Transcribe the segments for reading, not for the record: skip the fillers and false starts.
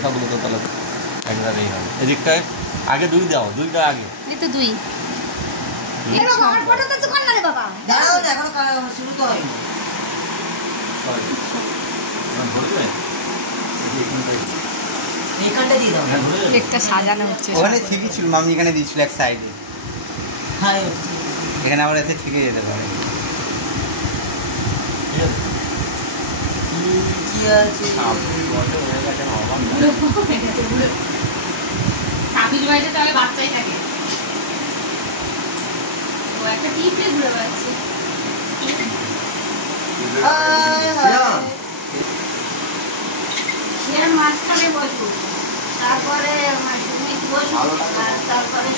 লেখা বলে তো তাহলে একবারেই হবে এদিকটায় আগে 2 দাও 2টা আগে এই তো 2 এই বাবা আমার ফটো তো কোন না রে বাবা দাঁড়াও এখনো শুরু তো হয়নি সরি না বলবে এইখানটা দিয়ে দাও কেকটা সাজানো হচ্ছে ওখানে ঠিকই ছিল মামি এখানে দিয়েছিল এক সাইডে হ্যাঁ এখানে আবার এসে ঠিকই যেতে পারে কি আছে কাবিল ভাইটা তাহলে বাচ্চাই থাকে ও একটা টিপে ঘুরে বেড়াচ্ছে সে মাঝখানে বসবো তারপরে তারপরে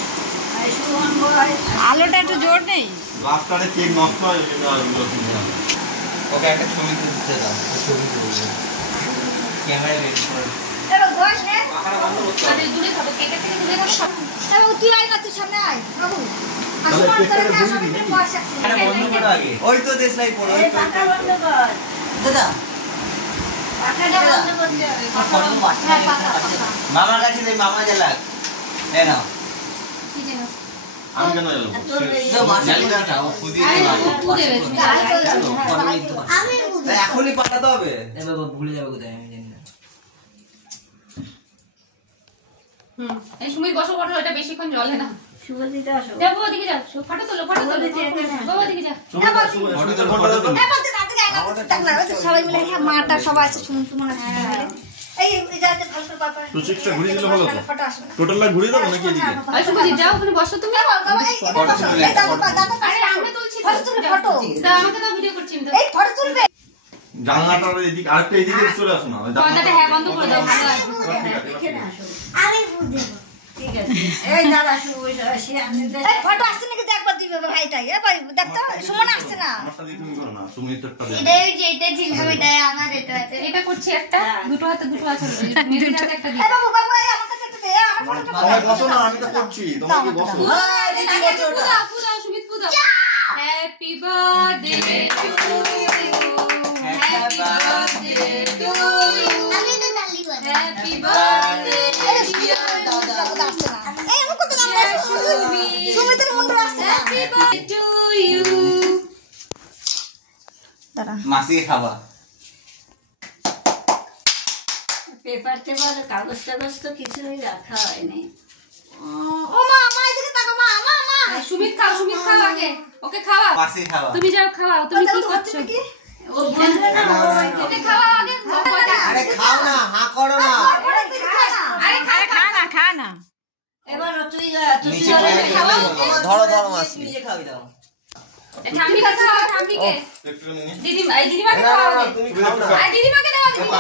আলোটা একটু জোর নেই লাস্টে কেক নষ্ট হয়ে গেল ওকে একটা ছবি তুলতে দাও ছবি তুলবে ক্যামেরা রেডি করে এবার ঘষ নে আরে দূরে খাবে কেকের থেকে দূরে খাবে এবার তুই আয় না তুই সামনে আয় বাবু আসলে করে না সব একটু বসে আছে এটা বন্ধ করো আগে ওই তো দেশলাই পড়ো ওই তো পাকা বন্ধ কর দাদা পাকাটা বন্ধ করতে হবে হ্যাঁ পাকা মামার কাছে দেই মামা জ্বালাক এই নাও কি জানো আমি কেন এলাম জ্বালিয়ে দাও ফুদি আমি এখনই পাঠাতে হবে এ বাবা ভুলে যাবে কোথায় আমি জানি না এই সুমিত বসো ফটো এটা বেশিক্ষণ জ্বলে না শুভজিতে আসো যাও বাবা দিকে যাও ফটো তোলো বাবা দিকে যাও সবাই মিলে মাটা সবাই আছে শুনুন তোমার এই যাতে ভালো করে পাপা তো চিকটা ঘুরিয়ে দিলে ভালো তো ফটো আসবে টোটালটা ঘুরিয়ে দাও নাকি এদিকে আর সুমিত যাও ওখানে বসো তুমি আরে আমরা তুলছি ফটো দাও আমাকে দাও ভিডিও করছি আমি তো এই ফটো তুলবে জানলাটার এদিকে আরেকটা এদিকে চলে আসো না পর্দাটা হ্যাঁ বন্ধ করে দাও ভালো আসবে আমি ফুল দেব ঠিক আছে এই দাদা শুভ সে আমি এই ফটো আসছে নাকি দেখবা দিবে ভাইটাই এ ভাই দেখ তো সুমন আসছে না আমারটা দিয়ে তুমি করো না তুমি তোরটা দাও এটা যে এটা ছিল এটা আমার এটা আছে এটা করছি একটা দুটো হাতে দুটো আছে মেয়েদের হাতে একটা এই দিই বাবু বাবু এই আমার কাছে একটা দে আমার ফটোটা সবাই বসো না আমি তো করছি তোমাকে বসো ফুদাও সুমিত ফুদাও happy birthday to you happy birthday to you আমি তো তালি বাজে হ্যাপি বার্থডে এই আমি কত দাম সুমিতের মুন্ডু আসছে না হ্যাপি বার্থডে টু ইউ দাঁড়া মাসি খাবা পেপার টেপার কাগজ টাগজ তো কিছুই রাখা হয়নি ও মা মা এদিকে তাকা মা মা মা সুমিত খাও আগে ওকে খাওয়া মাসি খাবা তুমি যাও খাওয়াও তুমি কি করছো কি ও বন্ধ না ওকে খাওয়াও আগে আরে খাও না হা করো না আরে খা না এবার তুই নিচে ধরো ধরো মাসি নিজে খাওয়াই দাও ঠাম্মিকে খাওয়াও ঠাম্মিকে একটু নিয়ে দিদিমাকে খাওয়াও তুমি খাও না আর দিদিমাকে দাও দিদিমা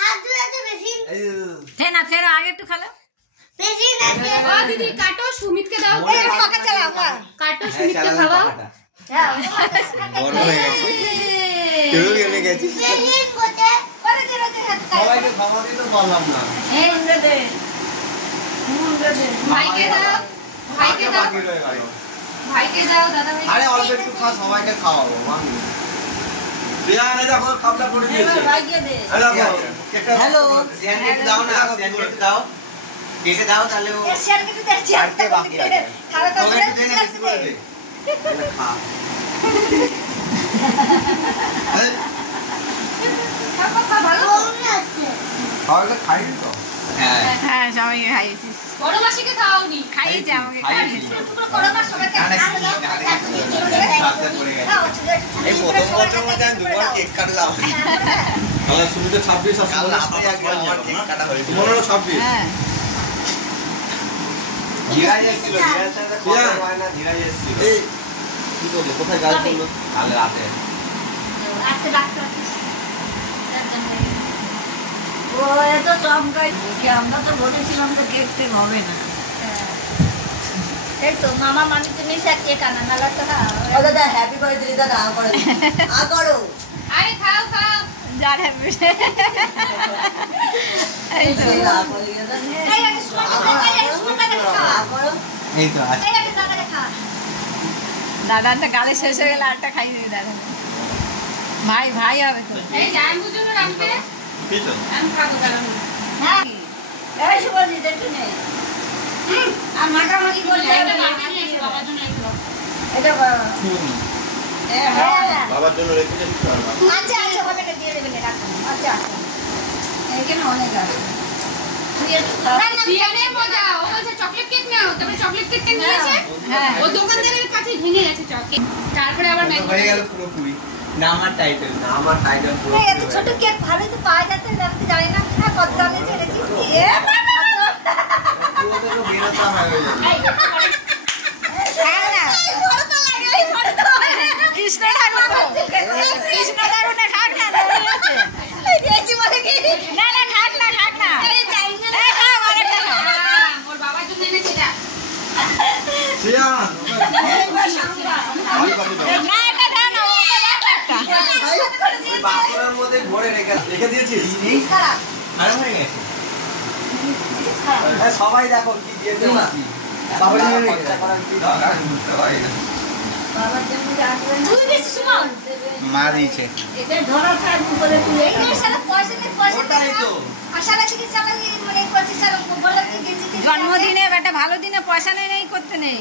হাত ধুয়ে আছে বেশি ফের আগে একটু খালো বেশি আছে ও দিদি কাটো সুমিতকে দাও এই পাকা চালাও মা কাটো সুমিতকে খাওয়াও হ্যাঁ বড় হয়ে গেছে কেউ গেমে গেছে বেশি কোতে করে দিলে হাত সবাইকে খাওয়া দিতে পারলাম না এই মুন্ডে দে মুন্ডে দে ভাইকে দাও ভাইকে দাও বাকি রয়ে গেল ভাইকে দাও দাদা ভাই আরে অল্প একটু খা সবাইকে খাওয়াবো মামি রিয়া এনে দেখো খাপটা করে দিয়েছে এবার ভাইকে দে এই দেখো কেকটা হ্যালো স্যান্ডউইচ দাও না স্যান্ডউইচ দাও কেটে দাও তাহলে ও এ শেয়ার কিছু দেখছি আজকে বাকি আছে খাওয়া তো তোকে একটু দে না বেশি করে দে খা ভালো আছে সবাইকে খাই তো হ্যাঁ হ্যাঁ সবাইকে খাইয়েছি বড় মাসিকে খাওয়াওনি খাইয়েছি আমাকে খাইয়েছি টুকরো করো মা সবাইকে এই প্রথম বছর মধ্যে আমি দুবার কেক কাটলাম তাহলে সুমিতে 26 আর কাল সুমনের রাতে 27 আমার কেক কাটা হয়েছিল তোমারও 26 হ্যাঁ ধীরাজ এসেছিল ধীরাজ সাথে কথা হয় না ধীরাজ এসেছিল এই কি করলো কোথায় গাছ করলো কাল রাতে আজকে ডাক্তার ও এত চমকাই কি আমরা তো বলেছিলাম তো কেক টেক হবে না এই তো মামা মানিতে নিছে কেক আনা নালা তো না ও দাদা হ্যাপি বার্থডে দাদা আ করো আরে খাও যার হ্যাপি এই তো এই আগে সুমানটা খা করো এই তো আজ এই আগে দাদাকে খা দাদাটা গালে শেষ হয়ে গেলে আরটা খাই দিবি দাদা ভাই হবে তো এই জান বুঝুন রাখবে ঠিক আছে আমি খাবো দাদা হ্যাঁ কিছু নেই। আর মাখামাখি করলে এটা বাবার জন্য রেখে দাও, বাবার জন্য রেখে দাও। এটা হ্যাঁ বাবার জন্য রেখে দিচ্ছি আচ্ছা আচ্ছা হবে না দিয়ে দেবেন রাখুন আচ্ছা আচ্ছা এইখানে অনেক আছে তুই একটু খাও না, বিরিয়ানির মজা। ও বলছে চকলেট কেক নাও, তারপরে চকলেট কেকটা নিয়েছে। হ্যাঁ। ও দোকানদারের কাছে ভেঙে গেছে চকলেট। তারপরে আবার ম্যাঙ্গো হয়ে গেল পুরোপুরি না আমার টাইটেল পুরো এই এত ছোট কেক ভালোই তো পাওয়া যাচ্ছে না আমি তো জানি না হ্যাঁ কত দামে ছেড়েছি এ বাবা পুরো বেরোতাম হয়ে যাবে হ্যাঁ না বড় তো লাগে এই বড় তো কৃষ্ণ ঠাকুর কৃষ্ণ ঠাকুর না খাক না এই দিয়েছি বলে কি না না খাক না এই যাই না এই খাও আরেকটা খাও হ্যাঁ, ওর বাবার জন্য এনেছে এটা। শ্রেয়া এই বড় সামরা না এটা দাও না ওকে দাও একটা ওই বাক্সের মধ্যে ভরে রেখে দিয়েছিস খারাপ আর হয়ে গেছে খারাপ সবাই দেখো কি দিয়েছে মাছি বাবা নিয়ে রেখে করার কি দরকার বুঝতে পারি না বাবার জন্য আসবেন তুই বেশি সুমন মা দিয়েছে এটা ধরা খায় করে তুই এই যে সারা পয়সা ওটাই তো। আশা রাখি কি সারা কি মানে পয়সা সারা বলে কি গেঞ্জি কি জন্মদিনে একটা ভালো দিনে পয়সা নেই করতে নেই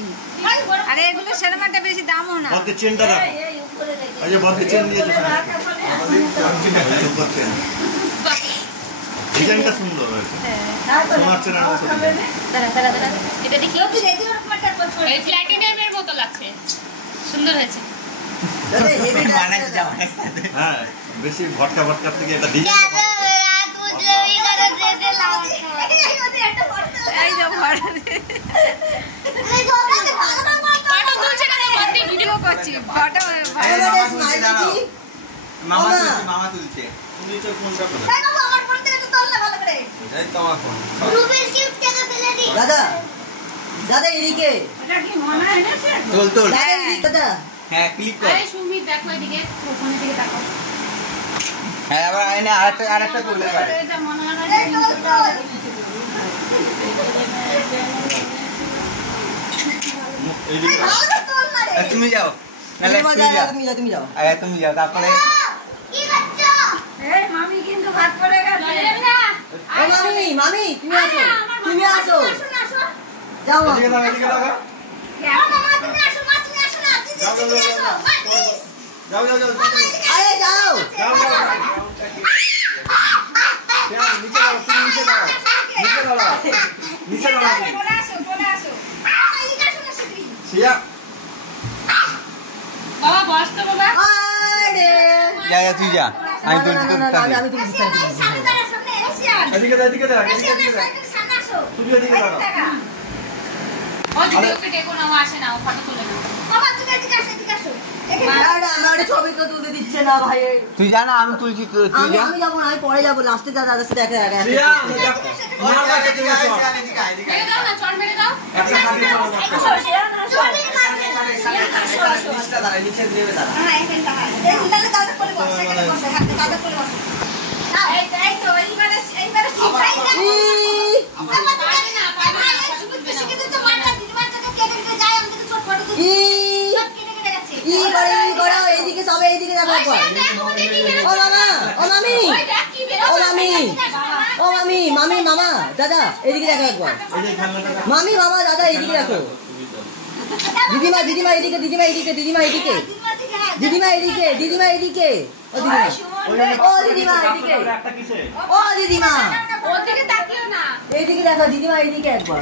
আরে এগুলো সেরকম একটা বেশি দামও না বলতে চেনটা রাখো এই উপরে রেখে এই যে বলতে চেন দিয়েছে উপর চেন ডিজাইনটা সুন্দর হয়েছে তোমার চেন আর মতো ডিজাইন। এটা দেখি। তুই রেডি ওর মাটার পছন্দ এই প্ল্যাটিনামের মতো লাগছে। সুন্দর হয়েছে। দাদা হেভি বানাইছে ডান্স জামাই সাথে হ্যাঁ বেশি ভটকা থেকে এটা ডিজাইন এই যে ভর ফটো তুলছে কেন? বাড়তি ভিডিও ভিডিও করছি ফটো মামা তুলছে তুমি তো কোনটা করে এটাই তো আমার ফোন দাদা দাদা এদিকে এটা কি মনে এনেছে তোল দাদা এদিকে দাদা হ্যাঁ ক্লিক কর আরে সুমিত দেখো এদিকে, ফোনের দিকে তাকাও। হ্যাঁ আবার আইনে আরেকটা তুলতে পারে এটা মনে হয় না এই তোল তোল এইদিকে ভালো তো তোল মারে তুমি যাও নালে তুমি যাও তুমি যাও তারপরে কি করছো এই মামি কিন্তু ভাত পড়ে গেছে জলে যাবে না? ও মামি তুমি আসো তুমি আসো আসুন আসুন যাও মা এদিকে দাও এদিকে দাও মামা তুমি আসো মা তুমি আসো না দিদি তুমি আসো মা প্লিজ যাও যাও যাও আরে যাও যাও নিচে যাও তুমি নিচে যাও নিচে যাও চলে আসো এই আসো না সিটি শ্রেয়া বাবা বস তো বাবা। আরে যা তুই যা আমি তুলছি তোর সাথে আমি তুমি সামনে দাঁড়া সামনে এসিয়ান এদিকে দাও এদিকে দাও এসিয়ান এদিকে দাও সামনে আসো তুমি এদিকে দাও ও যদি ওকে ডেকো না, ও আসে না, ও ফটো তোলে না। মামা তুমি এদিকে আসো এখানে আরে আমার ছবি তো তুলতে দিচ্ছে না ভাই তুই যা না আমি তুলছি তুই যা আমি যাবো না আমি পরে যাবো লাস্টে যা দাদার সাথে দেখা শ্রেয়া মার কাছে তুমি চল মেরে দাও না, চড় মেরে দাও। একটা হাতে চলো নিচে দেবে দাদা হ্যাঁ এখানে দাঁড়া এই দাদা দাদা করে বসে এখানে বসে হাতে দাদা করে বসে নাও এই তো এইবারে ঠিক আছে পারবে না, পারবে না, ফটো তুলবে না। করো এইদিকে সবে এইদিকে যাবো ওই সে দেখো, ওদের কি বেরোচ্ছে। ও মামা ও মামি ওই দেখ কি ও বেরোচ্ছে। মামি মামি মামা দাদা এদিকে দেখো একবার এই যে খেলনাটা মামি মামা দাদা এদিকে দেখো দিদিমা এদিকে দিদিমা এদিকে ও দিদিমা এদিকে একটা কিসে ও দিদিমা ওর দিকে তাকিও না। এইদিকে দেখো দিদিমা এদিকে একবার